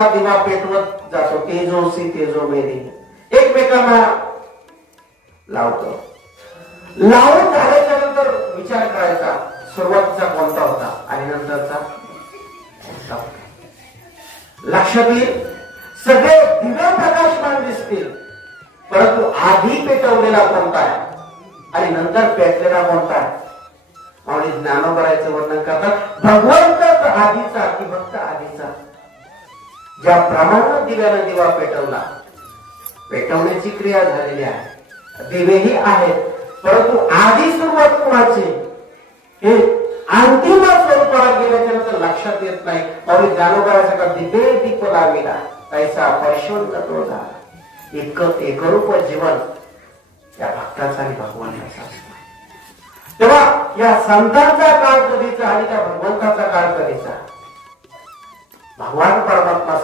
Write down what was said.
दिवा पेटवत जातो, तेजोसी तेजो मेरी, एकमेकांना लावतो. लावून झाल्याच्या नंतर विचार करायचा सुरुवातीचा कोणता होता आणि नंतरचा कोणता होता. लक्षात येईल सगळे दिवे प्रकाशमान दिसतील, परंतु आधी पेटवलेला कोणता आहे आणि नंतर पेटलेला कोणता आहे. आणि ज्ञानोबरायचं वर्णन करतात, भगवंतच आधीचा की भक्त आधीचा. ज्या प्रमाणात दिव्याने दिवा पेटवला, पेटवण्याची क्रिया झालेली आहे, दिवेही आहेत, परंतु आधी सुरुवात कोणाची हे अंतिम स्वरूपात गेल्याच्या नंतर लक्षात येत नाही. आणि ज्ञानोबरायचं का दिवे दीप लाविला तैसा परिशोध तो झाला. एकरूप जीवन या भक्ताचा आणि भगवंताचा असतो. तेव्हा या संतांचा काळ कधीचा आणि त्या भगवंताचा काळ कधीचा. भगवान परमात्मा